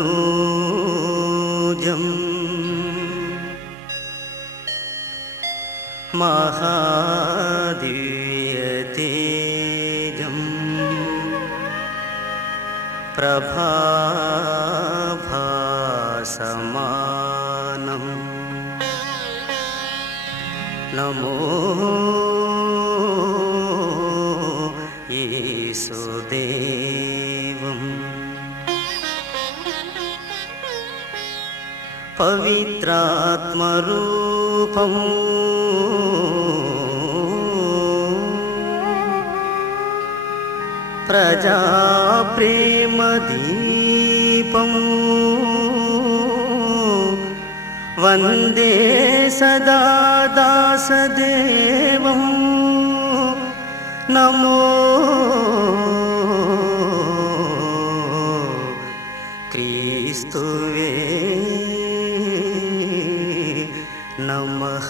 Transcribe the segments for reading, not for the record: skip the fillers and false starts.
तनूजं महादिव्यतेजं प्रभाभासमानं नमो येसुदेवम् पवित्रात्मरूपं प्रजाप्रेमदीपं वन्दे सदा दासदेवं नमो क्रीस्तुवे नमः।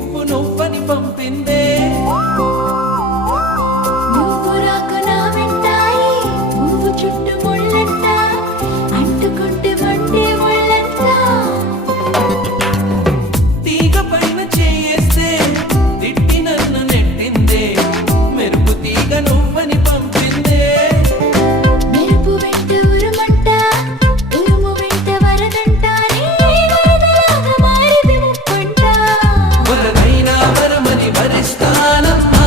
పువ్వు నువ్వని పంపిందే నువ్వు రాక నా వెంటాయి పువ్వు చుట్టూ ముళ్ళంట అంటుకుంటే మండే ముళ్ళంట తీగ పైన చేయేస్తే తిట్టి నన్ను నెట్టిందే మెరుపు తీగ నువ్వని పంపిందే మెరుపు వెంట ఉరుమంట ఉరుము వెంట వరదంట వరదలాగా మారిది ముప్పంట వరదైనా వరమని వరిస్తానమ్మా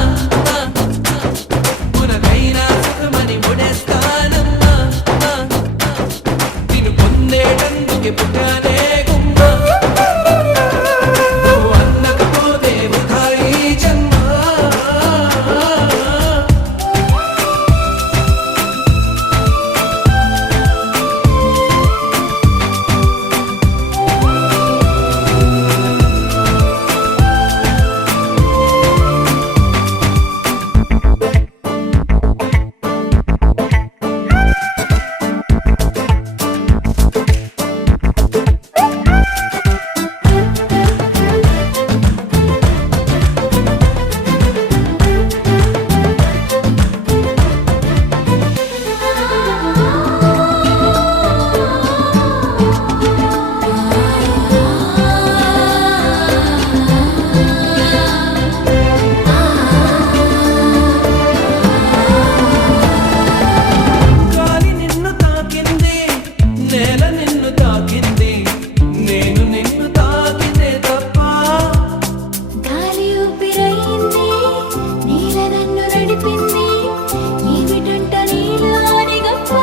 మునకైనా సుఖమని ముడేస్తానమ్మా నిన్ను పొందేటందుకే పుట్టానే గుమ్మ నువ్వు అన్నకపోతే వృధా ఈ జన్మ గాలి నిన్ను తాకింది నేల నిన్ను తాకింది నేను నిన్ను తాకితే తప్ప గాలి ఊపిరయింది నీల నన్ను నడిపింది ఏమిటంట నీలాని గొప్ప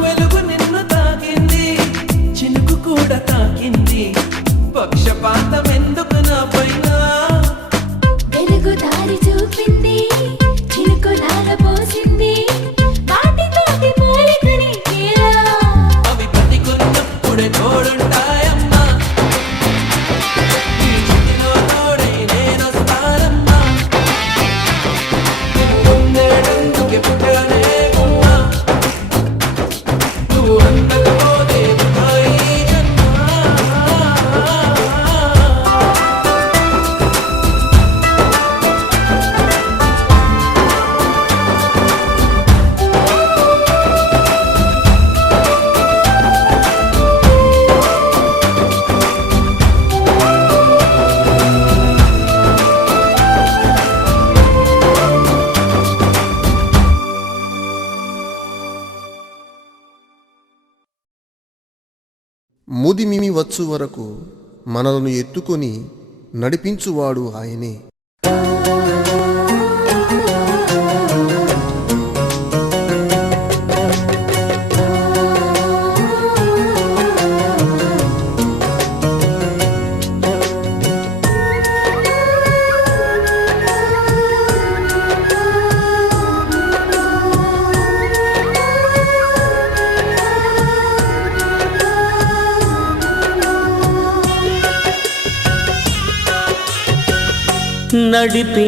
వెలుగు నిన్ను తాకింది చినుకు కూడా తాకింది పక్షపాతం ఎందుకు నా పైన వెలుగు దారి చూపింది చినుకులాల పోసింది వాటితోటి పోలిక నీకేలా అవి బతికున్నప్పుడే తోడుంటాయమ్మా ఈ చుట్టిలో తోడై నేనొస్తానమ్మా నిన్ను పొందేటందుకే పుట్టానే గుమ్మ నువ్వు అందకపోతే వృధా ఈ జన్మ ముదిమిమి వచ్చు వరకు మనలను ఎత్తుకొని నడిపించువాడు ఆయనే.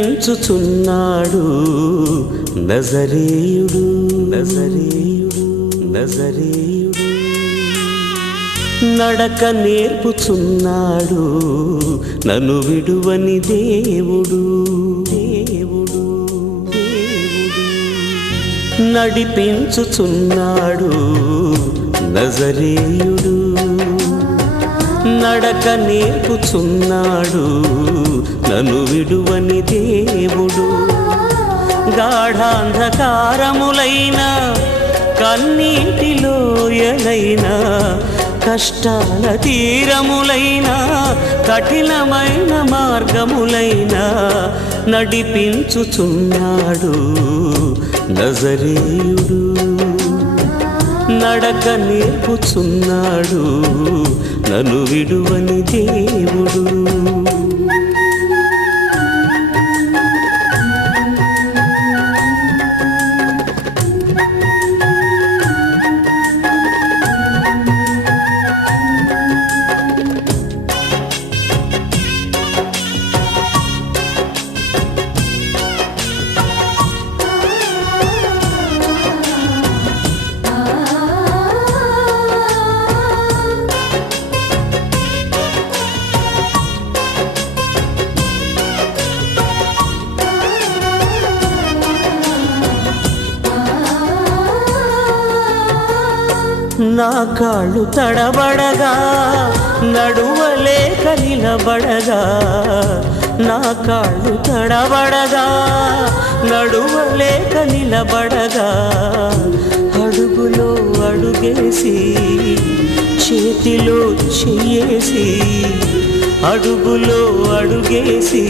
నడిపించుచున్నాడు నజరేయుడు నజరేయుడు నజరేయుడు నడక నేర్పుచున్నాడు నన్ను విడువని దేవుడు దేవుడు దేవుడు నడిపించుచున్నాడు నజరేయుడు నడక నేర్పుచున్నాడు నన్ను విడువని దేవుడు గాఢాంధకారములైన కన్నీటిలోయలైన కష్టాల తీరములైన కఠినమైన మార్గములైన నడిపించుచున్నాడు నజరేయుడు నడక నేర్పుచున్నాడు నన్ను విడువని దేవుడు నా కాళ్ళు తడబడగా నడువలేక నిలబడగా నా కాళ్ళు తడబడగా నడువలేక నిలబడగా అడుగులో అడుగేసి చేతిలో చెయ్యేసి అడుగులో అడుగేసి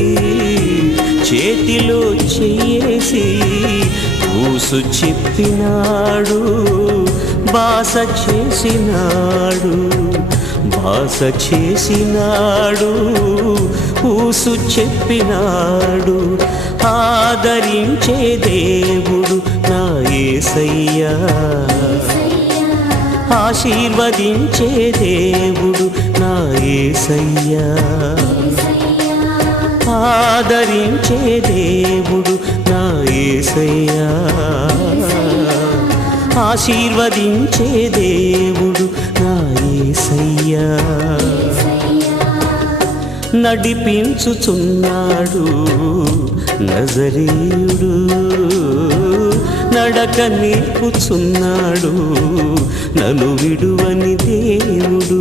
చేతిలో చెయ్యేసి ఊసు చెప్పినాడు బాస చేసినాడు బాస చేసినాడు ఊసు చెప్పినాడు ఆదరించే దేవుడు నా యేసయ్యా ఆశీర్వదించే దేవుడు నా యేసయ్యా ఆదరించే దేవుడు నా యేసయ్యా ఆశీర్వదించే దేవుడు నా యేసయ్యా నడిపించుచున్నాడు నజరేయుడు నడక నేర్పుచున్నాడు నన్ను విడువని దేవుడు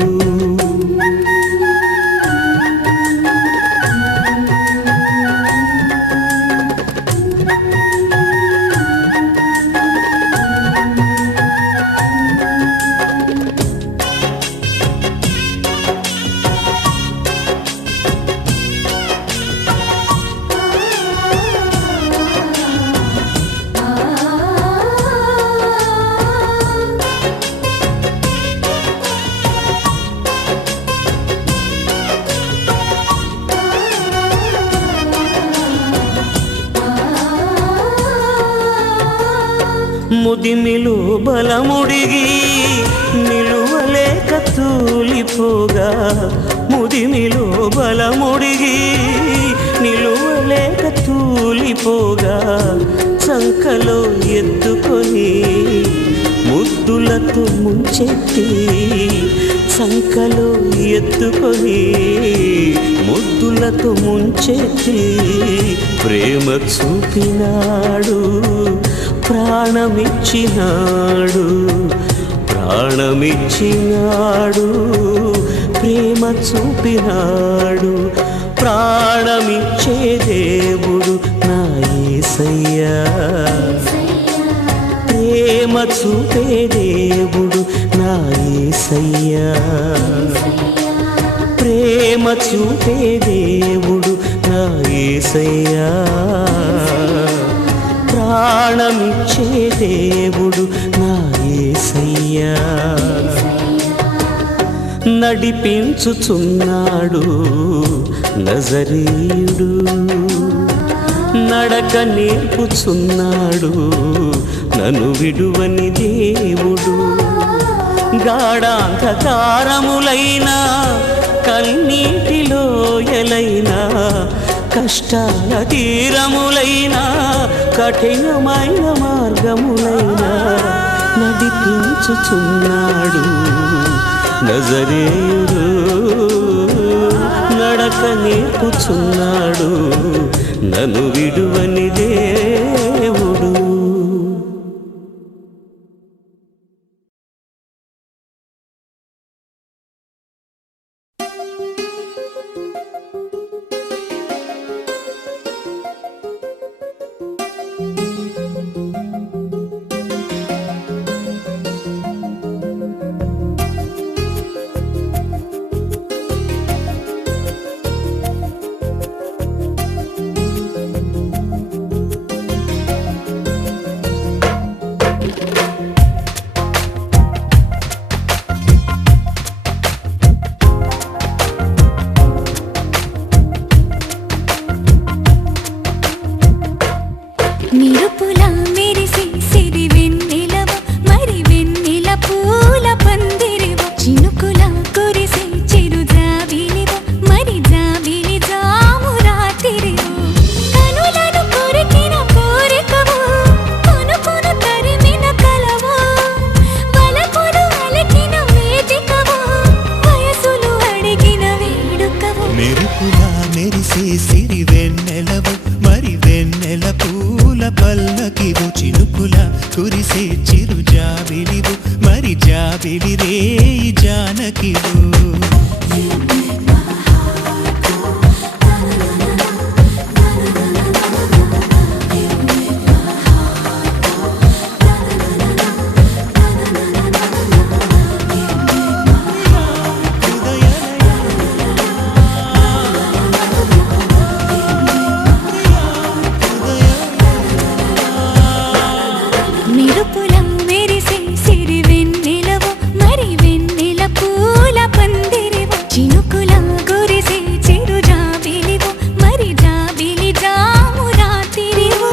ముదిమిలో బలముడిగి నిలువలేక తూలిపోగా ముదిమిలో బలముడిగి నిలువలేక తూలిపోగా సంకలో ఎత్తుకొని ముద్దులతో ముంచెత్తి సంకలో ఎత్తుకొని ముద్దులతో ముంచెత్తి ప్రేమ చూపినాడు ప్రాణమిచ్చినాడు ప్రాణమిచ్చినాడు ప్రేమ చూపినాడు ప్రాణమిచ్చే దేవుడు నా యేసయ్యా ప్రేమ చూపే దేవుడు నా యేసయ్యా ప్రేమ చూపే దేవుడు నా యేసయ్యా ప్రాణమిచ్చే దేవుడు నా యేసయ్యా నడిపించుచున్నాడు నజరేయుడు నడక నేర్పుచున్నాడు నన్ను విడువని దేవుడు గాఢాంధకారములైన కన్నీటిలోయలైనా కష్టాల తీరములైన కఠినమైన మార్గములైన నడిపించుచున్నాడు నజరేయుడు నడక నేర్పుచున్నాడు నన్ను విడువని దేవుడు నిరుపులా మెరిసి సిరి వెన్నెలవ మరి వెన్నెల పూల పందిరివ చినుకులా కురిసి చిరు జాబిలివ మరి జాబిలి జాము రాత్రివ కనులను కొరికిన కోరికవు కొనుకొను తరిమిన కలవు వలపులు అలికిన వేదికవు వయసులు అడిగిన వేడుకవు మెరుపులా మెరిసే సిరి వెన్నెలవు మరి వెన్నెల పూల పల్లకివు చినుకుల కురిసే చిరు జాబిలివు మరి జాబిలి జాబిలి రే జానకివు మెరుపుల మెరిసే సిరి వెన్నెలవు మరి వెన్నెల పూల పందిరివు చినుకుల గురిసే చిరు జాబిలివు మరి జాబిలి జాము రాత్రివు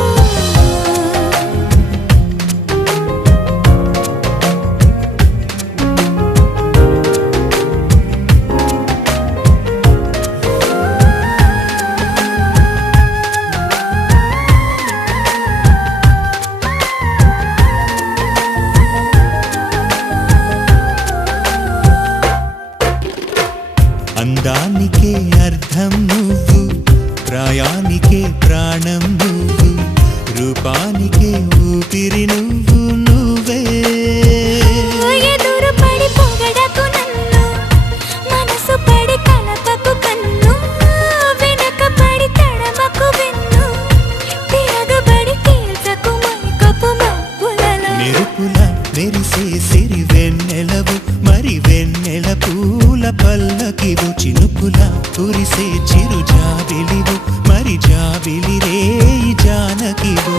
అందానికే అర్థం నువ్వు ప్రాయానికే ప్రాణం నువ్వు రూపానికే ఊపిరి నువ్వు నువ్వే ఎదురు పడి పొగడకు నన్ను మనసు పడి కలపకు కన్ను వెనక పడి తడమకు వెన్ను తిరగబడి తేల్చకు మైకపు మబ్బులలో మెరుపుల మెరిసే సిరి వెన్నెలవు మరి వెన్నెల పూల పల్లకివు చినుకుల కురిసే చిరు జాబిలివు మరి జాబిలి రే జానకివు